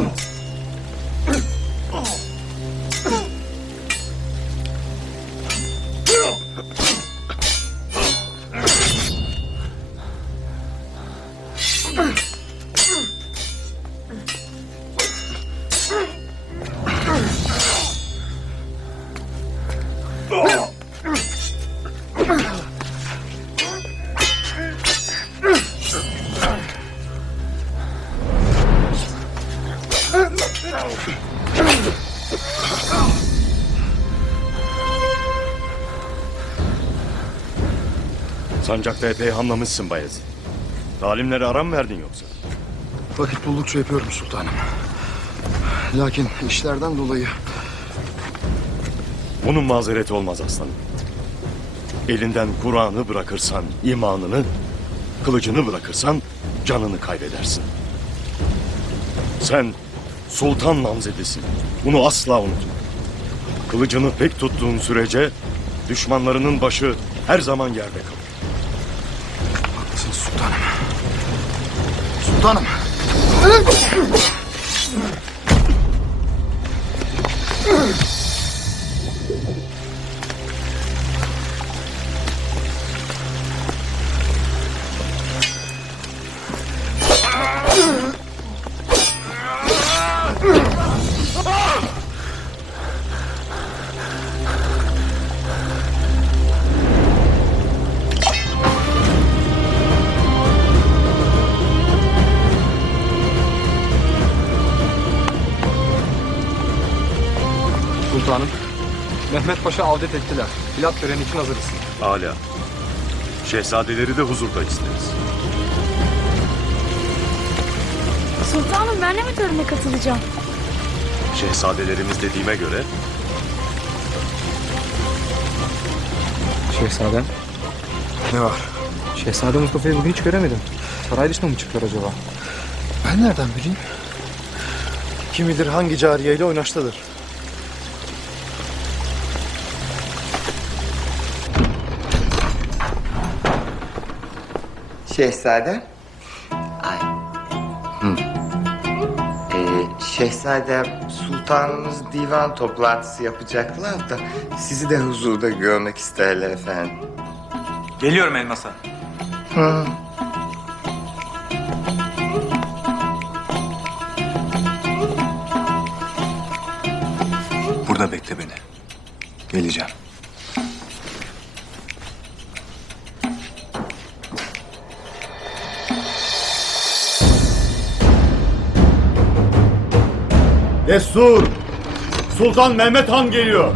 Oh! Sancakta epey hamlamışsın Bayezid. Talimleri aram verdin yoksa? Vakit buldukça yapıyorum sultanım. Lakin işlerden dolayı Bunun mazereti olmaz aslanım. Elinden Kur'an'ı bırakırsan imanını, kılıcını bırakırsan canını kaybedersin. Sen sultan namzedisin. Bunu asla unutma. Kılıcını pek tuttuğun sürece düşmanlarının başı her zaman yerde kalır. Sultanım. Sultanım. Sultanım, Mehmet Paşa avdet ettiler. Filat töreni için hazırız. Hala. Şehzadeleri de huzurda isteriz. Sultanım ben de mi törene katılacağım? Şehzadelerimiz dediğime göre Şehzadem. Ne var? Şehzade Mustafa'yı bugün hiç göremedim. Saray dışına mı çıktılar acaba? Ben nereden bileyim? Kim bilir hangi cariyeyle oynaştadır. Şehzadem. Ay. Ee, şehzadem sultanımız divan toplantısı yapacaklar da sizi de huzurda görmek isterler efendim. Geliyorum Elmas'a. Burada bekle beni. Geleceğim. Destur! Sultan Mehmet Han geliyor.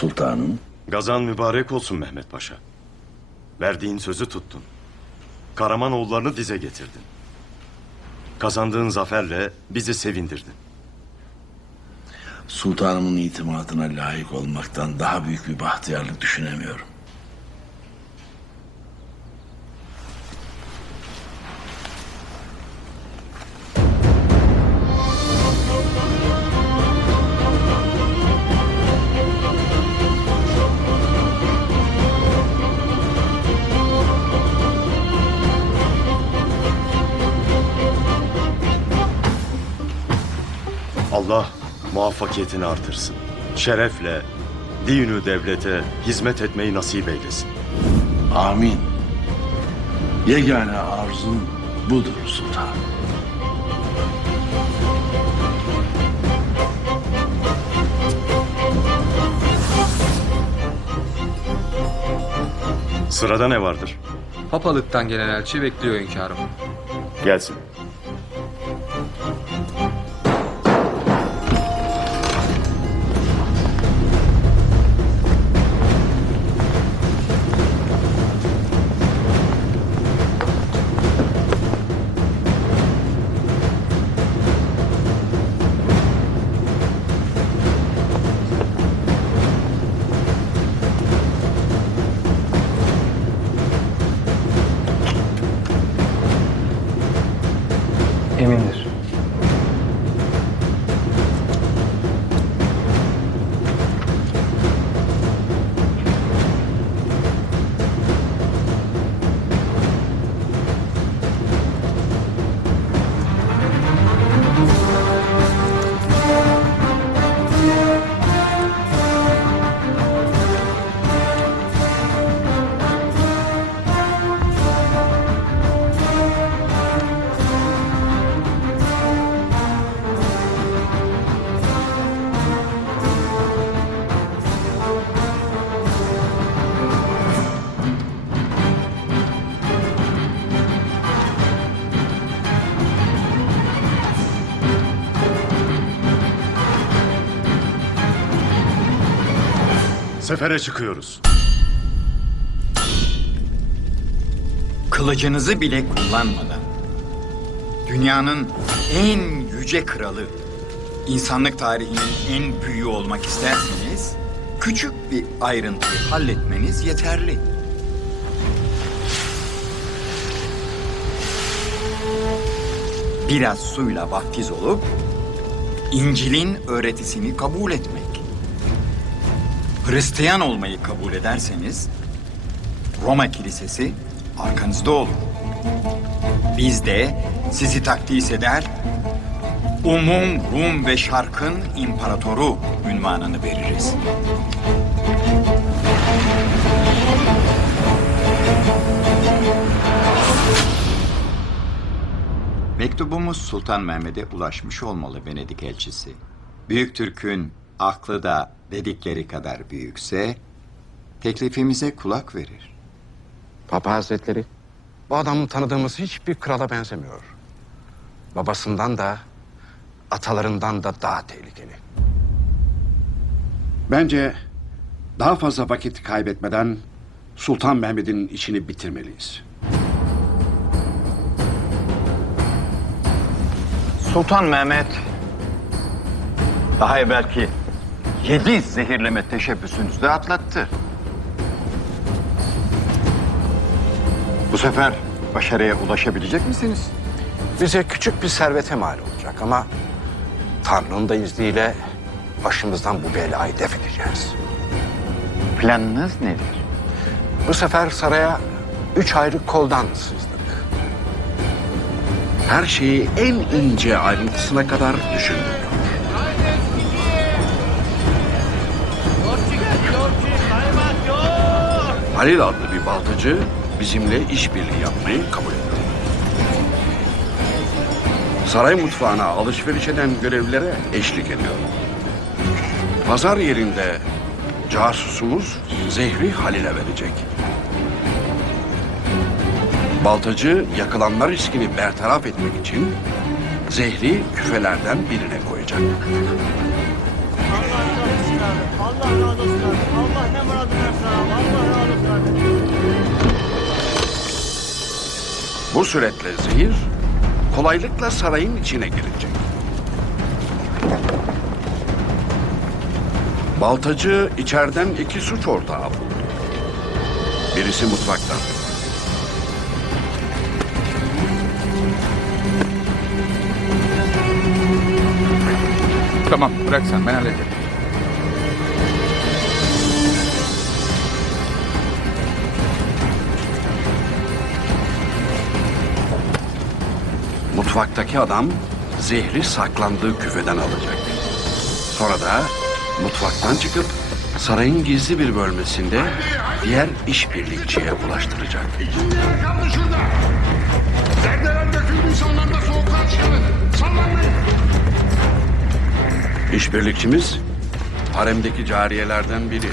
Sultanım. Gazan mübarek olsun Mehmet Paşa. Verdiğin sözü tuttun. Karamanoğullarını dize getirdin. Kazandığın zaferle bizi sevindirdin. Sultanımın itimadına layık olmaktan daha büyük bir bahtiyarlık düşünemiyorum. Allah muvaffakiyetini artırsın. Şerefle, dinü devlete hizmet etmeyi nasip eylesin. Amin. Yegane arzum budur sultanım. Sırada ne vardır? Papalıktan gelen elçi bekliyor hünkârım. Gelsin. Sefere çıkıyoruz. Kılıcınızı bile kullanmadan dünyanın en yüce kralı, insanlık tarihinin en büyüğü olmak isterseniz küçük bir ayrıntıyı halletmeniz yeterli. Biraz suyla vaftiz olup İncil'in öğretisini kabul etmek. Hristiyan olmayı kabul ederseniz Roma Kilisesi arkanızda olur. Biz de sizi takdis eder, Umum Rum ve Şark'ın imparatoru ünvanını veririz. Mektubumuz Sultan Mehmet'e ulaşmış olmalı Venedik elçisi. Büyük Türk'ün aklı da dedikleri kadar büyükse teklifimize kulak verir. Papa Hazretleri, bu adam tanıdığımız hiçbir krala benzemiyor. Babasından da, atalarından da daha tehlikeli. Bence daha fazla vakit kaybetmeden Sultan Mehmet'in işini bitirmeliyiz. Sultan Mehmet daha evvelki yedi zehirleme teşebbüsünüzü de atlattı. Bu sefer başarıya ulaşabilecek misiniz? Bize küçük bir servete mal olacak ama Tanrı'nın da izniyle başımızdan bu belayı def edeceğiz. Planınız nedir? Bu sefer saraya üç ayrı koldan sızdık. Her şeyi en ince ayrıntısına kadar düşündük. Halil adlı bir baltacı bizimle işbirliği yapmayı kabul etti. Saray mutfağına alışveriş eden görevlilere eşlik ediyor. Pazar yerinde casusumuz zehri Halil'e verecek. Baltacı yakılanma riskini bertaraf etmek için zehri küfelerden birine koyacak. Allah razı olsun abi. Allah ne muradın versin abi. Bu suretle zehir kolaylıkla sarayın içine girecek. Baltacı içeriden iki suç ortağı buldu. Birisi mutfaktan. Tamam bırak sen ben hallederim. Mutfaktaki adam zehri saklandığı küfeden alacak. Sonra da mutfaktan çıkıp sarayın gizli bir bölmesinde diğer işbirlikçiye ulaştıracak. İşbirlikçimiz haremdeki cariyelerden biri.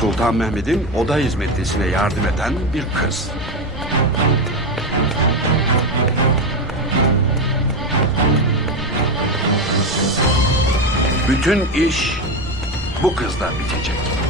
Sultan Mehmet'in oda hizmetlisine yardım eden bir kız. Bütün iş bu kızla bitecek.